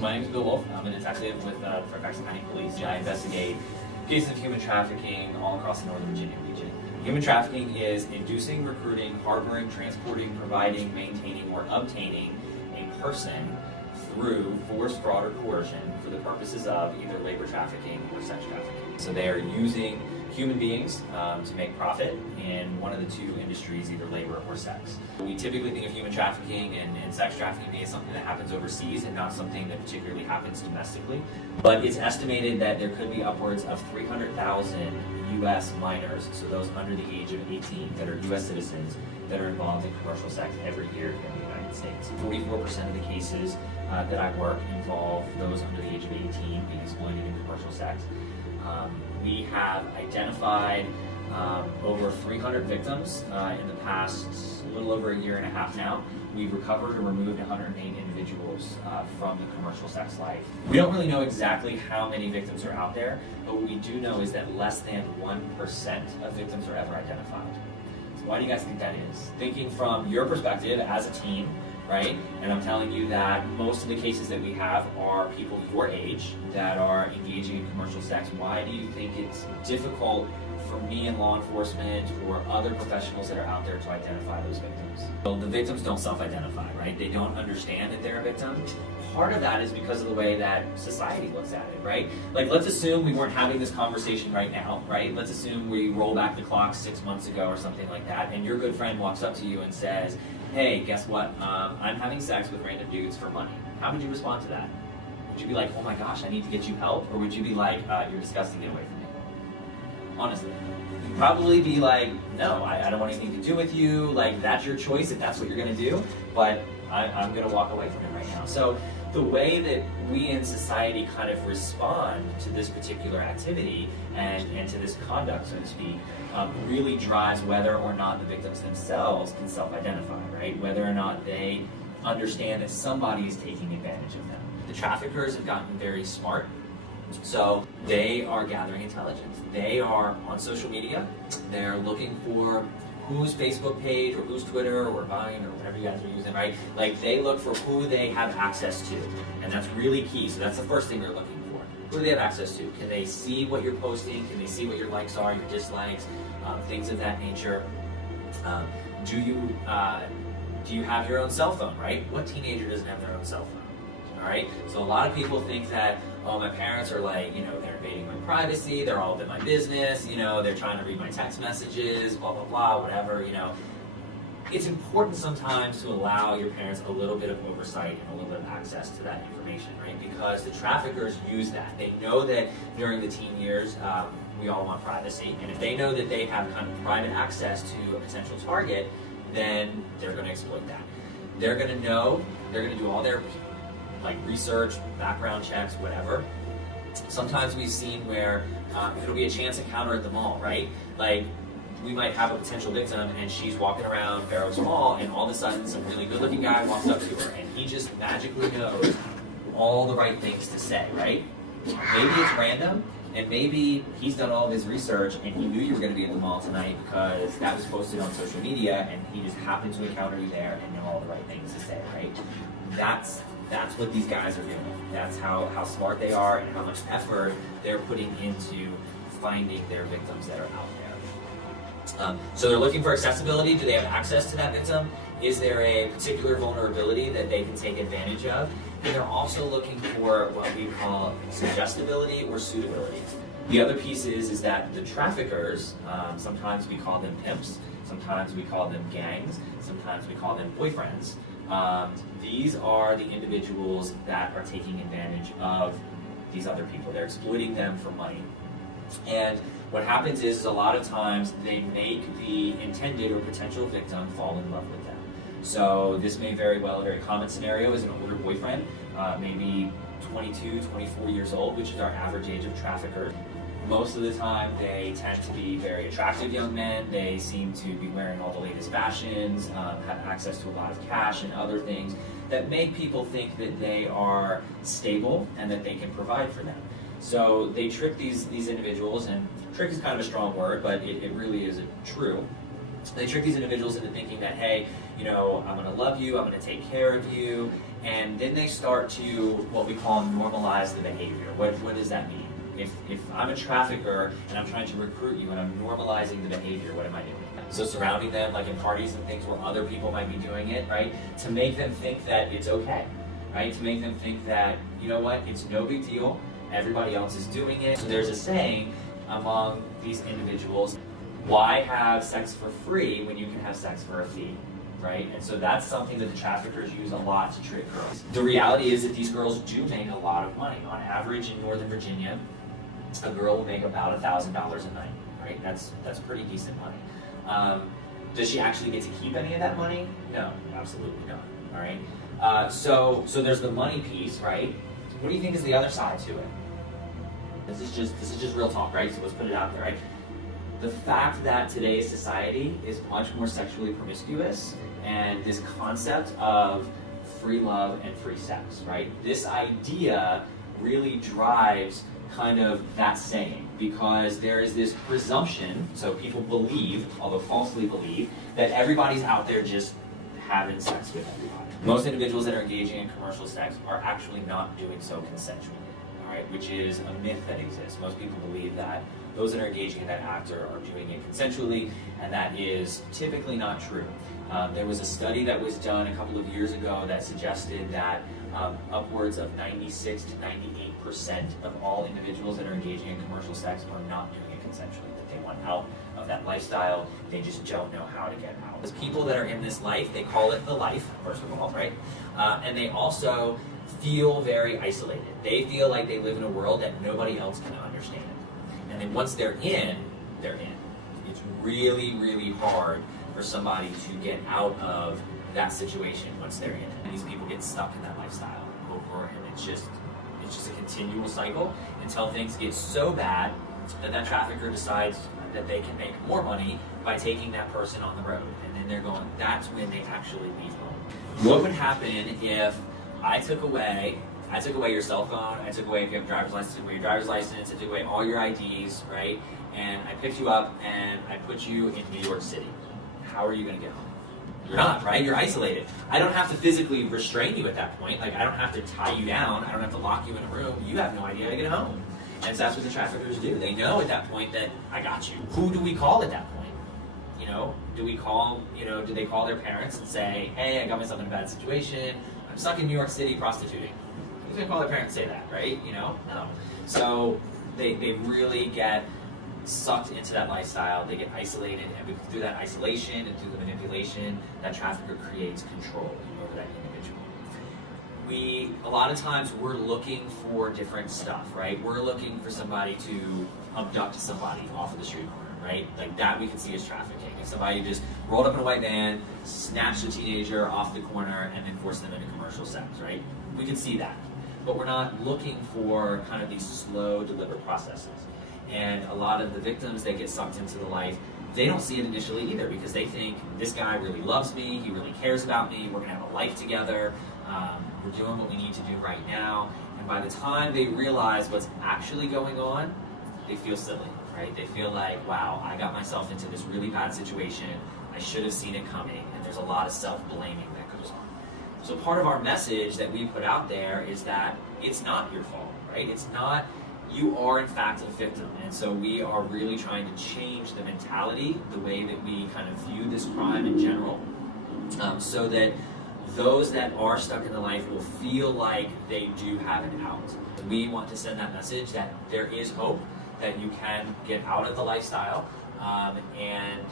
So my name is Bill Wolf. I'm a detective with the Fairfax County Police. I investigate cases of human trafficking all across the Northern Virginia region. Human trafficking is inducing, recruiting, harboring, transporting, providing, maintaining, or obtaining a person through force, fraud, or coercion for the purposes of either labor trafficking or sex trafficking. So they are using human beings to make profit in one of the two industries, either labor or sex. We typically think of human trafficking and sex trafficking as something that happens overseas and not something that particularly happens domestically. But it's estimated that there could be upwards of 300,000 U.S. minors, so those under the age of 18 that are U.S. citizens, that are involved in commercial sex every year in the United States. 44% of the cases that I work involve those under the age of 18 being exploited in commercial sex. We have identified over 300 victims in the past little over a year and a half now. We've recovered and removed 108 individuals from the commercial sex life. We don't really know exactly how many victims are out there, but what we do know is that less than 1% of victims are ever identified. So why do you guys think that is? Thinking from your perspective as a team, right? And I'm telling you that most of the cases that we have are people your age that are engaging in commercial sex. Why do you think it's difficult for me and law enforcement or other professionals that are out there to identify those victims? Well, the victims don't self-identify, right? They don't understand that they're a victim. Part of that is because of the way that society looks at it, right? Like, let's assume we weren't having this conversation right now, right? Let's assume we roll back the clock 6 months ago or something like that, and your good friend walks up to you and says, hey, guess what? I'm having sex with random dudes for money. How would you respond to that? Would you be like, oh my gosh, I need to get you help? Or would you be like, you're disgusting, get away from me? Honestly. You'd probably be like, no, I don't want anything to do with you. Like, that's your choice if that's what you're going to do. But I'm going to walk away from it right now. So the way that we in society kind of respond to this particular activity and to this conduct, so to speak, really drives whether or not the victims themselves can self-identify, right? Whether or not they understand that somebody is taking advantage of them. The traffickers have gotten very smart, so they are gathering intelligence. They are on social media. They're looking for whose Facebook page or whose Twitter or Vine or whatever you guys are using, right? Like, they look for who they have access to, and that's really key. So that's the first thing they're looking for. Who do they have access to? Can they see what you're posting? Can they see what your likes are, your dislikes, things of that nature? Do you have your own cell phone, right? What teenager doesn't have their own cell phone? All right? So a lot of people think that, oh, my parents are like, they're invading my privacy, they're all up in my business, they're trying to read my text messages, blah, blah, blah, whatever, It's important sometimes to allow your parents a little bit of oversight and a little bit of access to that information, right? Because the traffickers use that. They know that during the teen years, we all want privacy, and if they know that they have kind of private access to a potential target, then they're going to exploit that. They're going to know, they're going to do all their research, background checks, whatever. Sometimes we've seen where it'll be a chance encounter at the mall, right? Like, we might have a potential victim and she's walking around Fair Oaks Mall, and all of a sudden some really good looking guy walks up to her and he just magically knows all the right things to say, right? Maybe it's random, and maybe he's done all of his research and he knew you were going to be at the mall tonight because that was posted on social media, and he just happened to encounter you there and know all the right things to say, right? That's what these guys are doing. That's how smart they are and how much effort they're putting into finding their victims that are out there. So they're looking for accessibility. Do they have access to that victim? Is there a particular vulnerability that they can take advantage of? And they're also looking for what we call suggestibility or suitability. The other piece is that the traffickers, sometimes we call them pimps, sometimes we call them gangs, sometimes we call them boyfriends. These are the individuals that are taking advantage of these other people. They're exploiting them for money. And what happens is a lot of times they make the intended or potential victim fall in love with them. So this may very well, a very common scenario is an older boyfriend, maybe 22, 24 years old, which is our average age of trafficker. Most of the time, they tend to be very attractive young men. They seem to be wearing all the latest fashions, have access to a lot of cash and other things that make people think that they are stable and that they can provide for them. So they trick these individuals, and trick is kind of a strong word, but it really is true. They trick these individuals into thinking that, hey, you know, I'm going to love you, I'm going to take care of you, and then they start to, what we call, normalize the behavior. What does that mean? If I'm a trafficker and I'm trying to recruit you and I'm normalizing the behavior, what am I doing? So surrounding them, like in parties and things where other people might be doing it, right? To make them think that it's okay, right? To make them think that, you know what, it's no big deal, everybody else is doing it. So there's a saying among these individuals, why have sex for free when you can have sex for a fee, right? And so that's something that the traffickers use a lot to trick girls. The reality is that these girls do make a lot of money. On average in Northern Virginia, a girl will make about $1,000 a night, right? That's pretty decent money. Does she actually get to keep any of that money? No, absolutely not, all right? So there's the money piece, right? What do you think is the other side to it? This is just real talk, right? So let's put it out there, right? The fact that today's society is much more sexually promiscuous, and this concept of free love and free sex, right? This idea really drives kind of that saying, because there is this presumption, so people believe, although falsely believe, that everybody's out there just having sex with everybody. Most individuals that are engaging in commercial sex are actually not doing so consensually, all right, which is a myth that exists. Most people believe that those that are engaging in that act are doing it consensually, and that is typically not true. There was a study that was done a couple of years ago that suggested that upwards of 96 to 98% of all individuals that are engaging in commercial sex are not doing it consensually, that they want out of that lifestyle, they just don't know how to get out. As people that are in this life, they call it the life, first of all, right? And they also feel very isolated. They feel like they live in a world that nobody else can understand. And then once they're in, they're in. It's really, really hard for somebody to get out of that situation once they're in. And these people get stuck in that lifestyle over, and it's just a continual cycle until things get so bad that that trafficker decides that they can make more money by taking that person on the road. And then they're going, that's when they actually leave home. What would happen if I took away your cell phone, I took away, if you have a driver's license, I took away your driver's license, I took away all your IDs, right? And I picked you up and I put you in New York City. How are you gonna get home? You're not, right? You're isolated. I don't have to physically restrain you at that point. Like, I don't have to tie you down. I don't have to lock you in a room. You have no idea how to get home. And so that's what the traffickers do. They know at that point that I got you. Who do we call at that point? You know, do they call their parents and say, hey, I got myself in a bad situation. I'm stuck in New York City prostituting. Who's gonna call their parents and say that, right? You know, no. So they really get sucked into that lifestyle. They get isolated, and through that isolation and through the manipulation, that trafficker creates control over that individual. A lot of times we're looking for different stuff, right? We're looking for somebody to abduct somebody off of the street corner, right? Like that we can see as trafficking. If somebody just rolled up in a white van, snatched a teenager off the corner, and then forced them into commercial sex, right? We can see that. But we're not looking for kind of these slow, deliberate processes. And a lot of the victims that get sucked into the life, they don't see it initially either, because they think, this guy really loves me, he really cares about me, we're gonna have a life together, we're doing what we need to do right now. And by the time they realize what's actually going on, they feel silly, right? They feel like, wow, I got myself into this really bad situation, I should have seen it coming, and there's a lot of self-blaming that goes on. So part of our message that we put out there is that it's not your fault, right? It's not, you are in fact a victim. And so we are really trying to change the mentality, the way that we kind of view this crime in general, so that those that are stuck in the life will feel like they do have an out. We want to send that message that there is hope, that you can get out of the lifestyle, and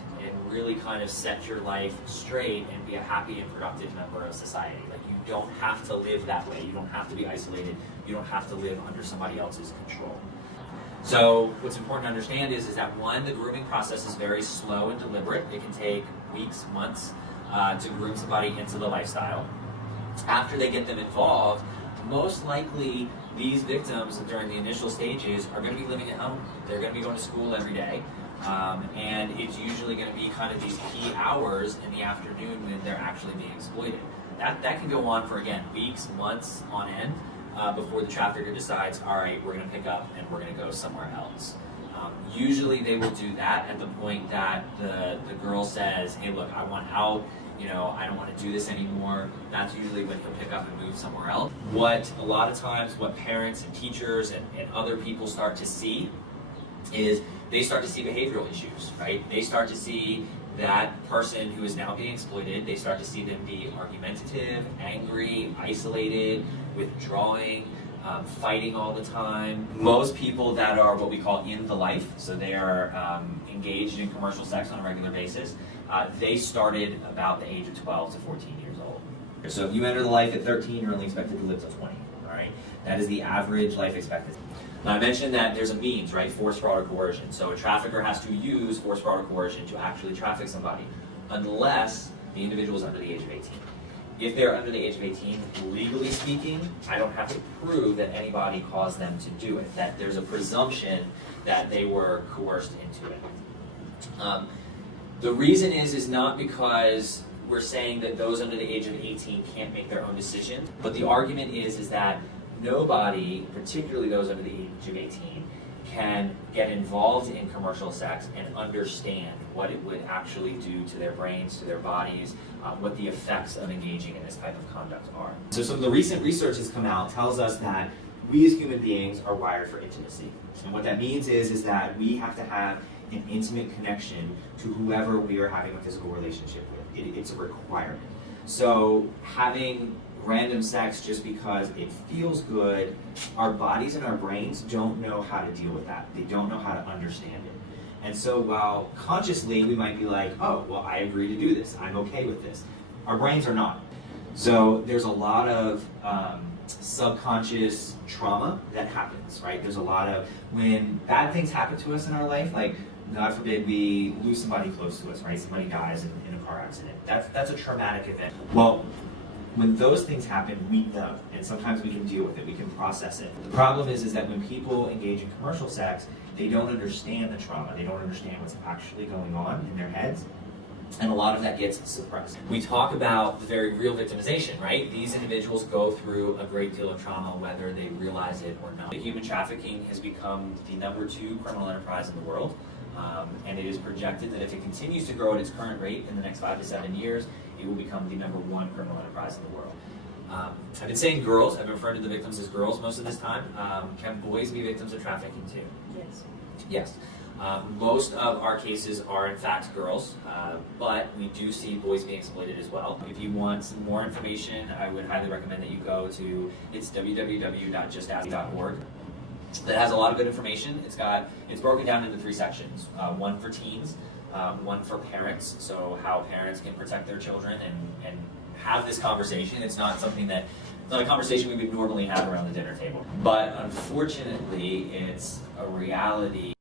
really kind of set your life straight and be a happy and productive member of society. Like, you don't have to live that way. You don't have to be isolated. You don't have to live under somebody else's control. So what's important to understand is that one, the grooming process is very slow and deliberate. It can take weeks, months to groom somebody into the lifestyle. After they get them involved, most likely these victims during the initial stages are going to be living at home. They're going to be going to school every day. And it's usually going to be kind of these key hours in the afternoon when they're actually being exploited. That can go on for, again, weeks, months on end, before the trafficker decides, all right, we're going to pick up and we're going to go somewhere else. Usually they will do that at the point that the girl says, hey look, I want out, I don't want to do this anymore. That's usually when he'll pick up and move somewhere else. A lot of times what parents and teachers and other people start to see is they start to see behavioral issues, right? They start to see that person who is now being exploited, they start to see them be argumentative, angry, isolated, withdrawing, fighting all the time. Most people that are what we call in the life, so they are engaged in commercial sex on a regular basis, they started about the age of 12 to 14 years old. So if you enter the life at 13, you're only expected to live to 20, all right? That is the average life expectancy. Now I mentioned that there's a means, right? Force, fraud, or coercion. So a trafficker has to use force, fraud, or coercion to actually traffic somebody, unless the individual is under the age of 18. If they're under the age of 18, legally speaking, I don't have to prove that anybody caused them to do it, that there's a presumption that they were coerced into it. The reason is not because we're saying that those under the age of 18 can't make their own decisions, but the argument is that nobody, particularly those under the age of 18, can get involved in commercial sex and understand what it would actually do to their brains, to their bodies, what the effects of engaging in this type of conduct are. So some of the recent research has come out tells us that we as human beings are wired for intimacy. And what that means is that we have to have an intimate connection to whoever we are having a physical relationship with. It's a requirement. So having random sex just because it feels good, our bodies and our brains don't know how to deal with that. They don't know how to understand it. And so while consciously we might be like, oh, well, I agree to do this. I'm okay with this. Our brains are not. So there's a lot of subconscious trauma that happens, right? There's a lot of, when bad things happen to us in our life, like God forbid we lose somebody close to us, right? Somebody dies in a car accident. That's a traumatic event. Well, when those things happen, we know, and sometimes we can deal with it, we can process it. The problem is that when people engage in commercial sex, they don't understand the trauma, they don't understand what's actually going on in their heads, and a lot of that gets suppressed. We talk about the very real victimization, right? These individuals go through a great deal of trauma, whether they realize it or not. Human trafficking has become the #2 criminal enterprise in the world, and it is projected that if it continues to grow at its current rate in the next 5 to 7 years, it will become the #1 criminal enterprise in the world. I've been saying girls, I've been referring to the victims as girls most of this time. Can boys be victims of trafficking too? Yes. Yes. Most of our cases are in fact girls, but we do see boys being exploited as well. If you want some more information, I would highly recommend that you go to, it's www.justask.org. That has a lot of good information. It's broken down into 3 sections. One for teens, one for parents, so how parents can protect their children and have this conversation. It's not a conversation we would normally have around the dinner table. But unfortunately, it's a reality.